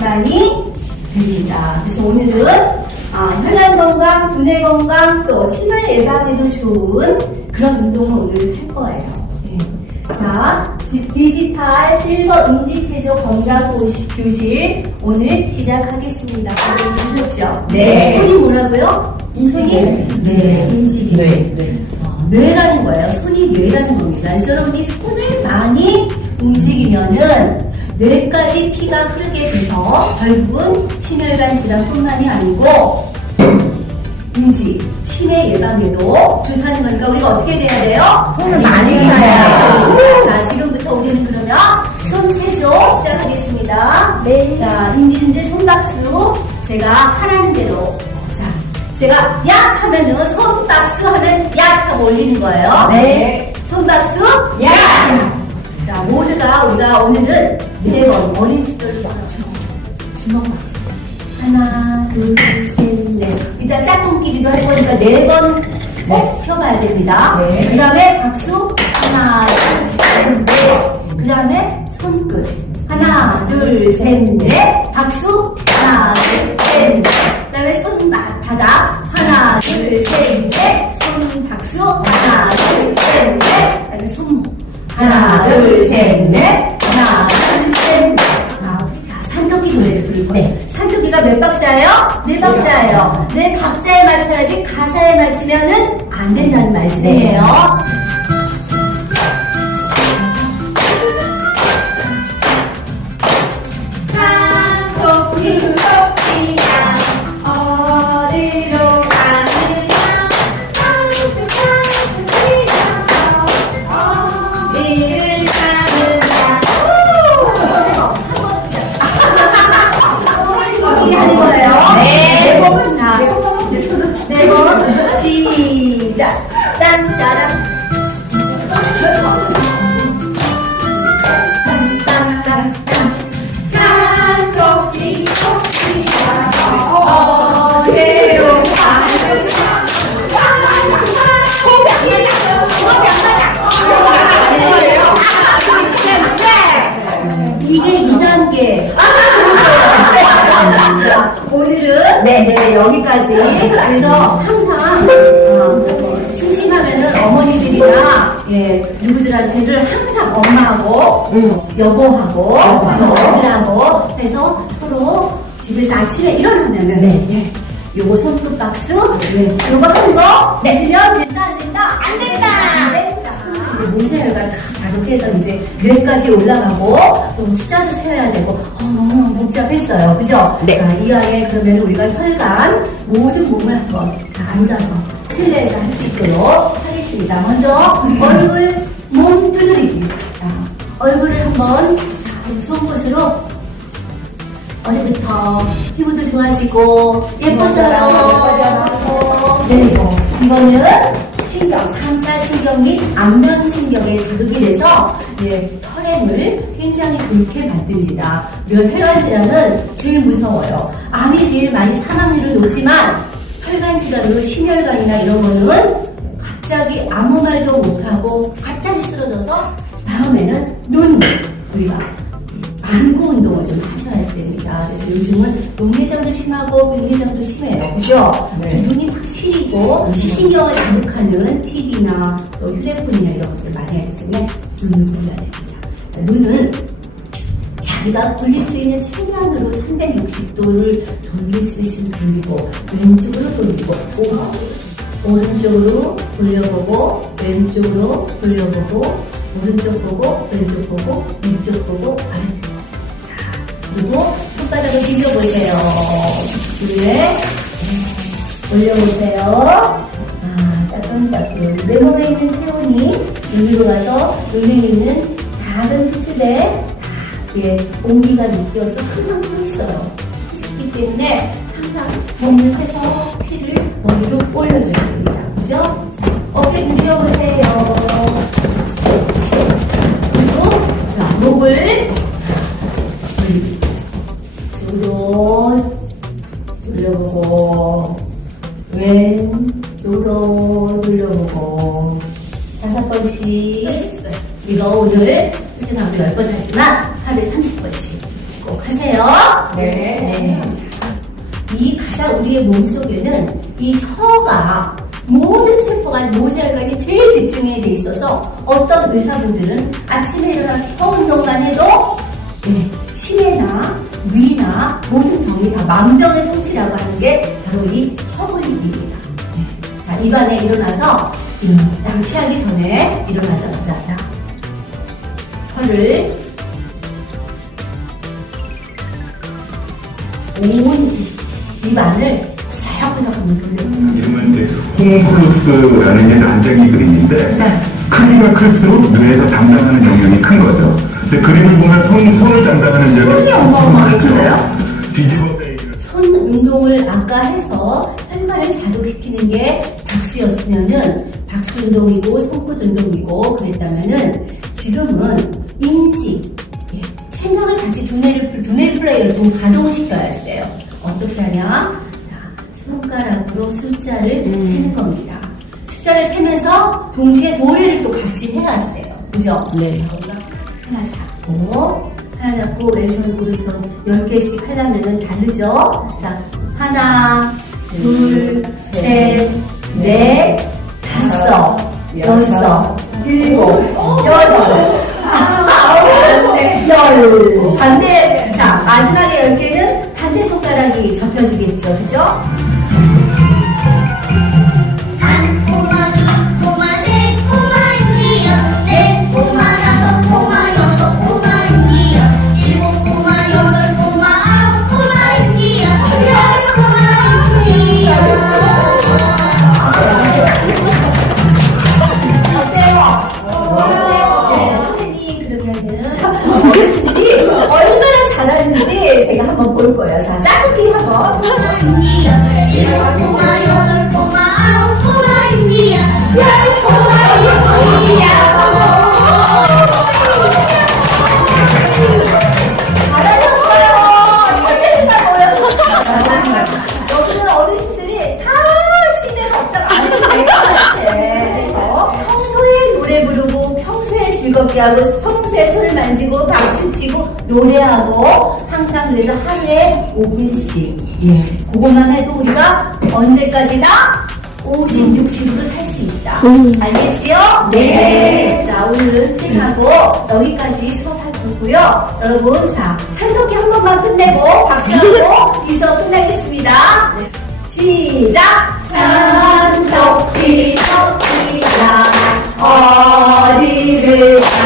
해야지만이 됩니다. 그래서 오늘은 아, 혈관 건강, 두뇌 건강, 또 치매 예방에도 좋은 그런 운동을 오늘 할 거예요. 네. 자, 디- 디지털 실버 인지체조 건강 교시- 교실 오늘 시작하겠습니다. 들으셨죠? 네. 손이 뭐라고요? 이 손이? 네, 인지기. 네, 네. 어, 뇌라는 거예요. 손이 뇌라는 겁니다. 그래서 여러분이 손을 많이 움직이면은 뇌까지 피가 흐르게 돼서 결국은 심혈관 질환뿐만이 아니고 인지, 치매 예방에도 좋다는 거니까 우리가 어떻게 돼야 돼요? 손을 많이 써야 자, 지금부터 우리는 그러면 손 세조 시작하겠습니다. 네. 자, 인지인지 손박수. 제가 하라는 대로. 자, 제가 약 하면은 손박수 하면 약 하고 올리는 거예요. 네. 손박수 야! 자, 모두가 우리가 오늘은 네번 어린 시절로 주먹 박수. 하나, 둘, 셋, 넷. 일단 짝꿍끼리도 할 거니까 네번꼭 쉬어봐야 됩니다. 네. 그 다음에 박수. 하나, 둘, 셋, 넷. 그 다음에 손끝. 하나, 둘, 셋, 넷. 박수. 하나, 둘, 셋, 넷. 그 다음에 손 바- 바닥. 하나, 둘, 셋, 넷. 손 박수. 하나, 둘, 셋, 넷. 그 다음에 손목. 하나, 둘, 셋, 넷. 맞춰야지 가사에 맞추면은 안 된다는 말씀이에요. 이게 2단계. 오늘은 네. 네, 여기까지. 그래서 어머니들이나 예, 누구들한테를 항상 엄마하고 응. 여보하고 여보하고. 어머니하고 해서 서로 집에서 아침에 일어나면은 네. 예, 요거 손끝 박수 예, 요거 하는 거 내시면 된다 안 된다 안 된다 안 된다 모세혈관 다 자극 해서 이제 뇌까지 올라가고 또 숫자도 세워야 되고 어, 너무 복잡했어요 그죠? 네. 자, 이 안에 그러면 우리가 혈관 모든 몸을 한번 자, 앉아서 실내에서 할 수 있도록 하겠습니다 먼저 얼굴 몸 두드리기 자, 얼굴을 한번 자, 손끝으로 어리부터 피부도 좋아지고 예뻐져요. 네, 이거는 신경, 3차 신경 및 안면 신경에 자극이 돼서 예, 혈액을 굉장히 좋게 만듭니다. 우리가 혈관 질환은 제일 무서워요. 암이 제일 많이 사망률은 높지만 혈관 질환으로 심혈관이나 이런 거는 갑자기 아무 말도 못하고 갑자기 쓰러져서 다음에는 눈 우리가 안구 운동을 좀 하셔야 됩니다. 그래서 요즘은 녹내장도 심하고 백내장도 심해요. 그죠? 네. 눈이 확 시리고 시신경을 자극하는 TV나 또 휴대폰이나 이런 것들 많이 하기 때문에 눈을 돌려야 됩니다. 눈은 자기가 돌릴 수 있는 측면으로 360도를 돌릴 수 있으면 돌리고 왼쪽으로 돌리고 오- 오른쪽으로 돌려보고 왼쪽으로 돌려보고 오른쪽 보고 왼쪽 보고 위쪽 보고 아래쪽 보고. 자 그리고 손바닥을 뒤져보세요. 위에. 올려보세요. 아 따끔따끔. 내 몸에 있는 체온이 여기로 가서 눈에 있는 작은 수습에 다 예, 온기가 느껴져 항상 서 있어요. 있기 때문에 항상 몸을 해서 피를 머리로 올려줘야 자, 어깨 누려보세요. 그리고 자, 목을 왼쪽으로 돌려보고 왼쪽으로 돌려보고 다섯 번씩. 이거 오늘 선생님하고 열번 하지만 하루에 30번씩 꼭 하세요. 네. 이 가장 우리의 몸속에는 이 혀가 모든 세포가 모든 혈관이 제일 집중해 돼 있어서 어떤 의사분들은 아침에 일어나서 혀 운동만 해도 네, 치매나 위나 모든 병이 다 만병의 통치라고 하는 게 바로 이 혀골림입니다. 네. 자, 입안에 일어나서 음, 양치하기 전에 일어나자마자 혀를 온 입안을 이름은 이제 홈플러스라는 게 단장이 그림인데 네. 크기가 클수록 뇌에서 담당하는 영역이 큰 거죠. 근데 그림을 보면 손, 손을 담당하는 영역이. 커요? 뒤집어 손 운동을 아까 해서 혈관을 자극시키는 게 박수였으면은 박수 운동이고 손끝 운동이고 그랬다면은 지금은 인지 예, 생각을 같이 두뇌를 두뇌 플레이를 좀 가동시켜야 돼요. 어떻게 하냐? 자, 손가락으로 숫자를 세는 겁니다. 숫자를 세면서 동시에 노래를 또 같이 해야지 돼요. 그죠? 네. 하나 잡고 하나 잡고 왼손 오른손 10개씩 하려면은 다르죠? 자 하나 둘셋넷 다섯 여섯 일곱 여덟 아홉 열 반대 자 마지막에 10개는 반대 손가락이 접혀지겠죠 그죠? 얘기하고 평소에 손을 만지고 박수치고 노래하고 항상 그래서 하루에 5분씩 예, 그것만 해도 우리가 언제까지나 50, 60으로 살 수 있다. 음. 알겠지요? 네. 네. 자, 오늘은 책하고 여기까지 수업할 거고요. 여러분, 자, 산속기 한 번만 끝내고 박수하고 이 수업 끝내겠습니다. 시작! 산속기, 속기야, 어디를 가?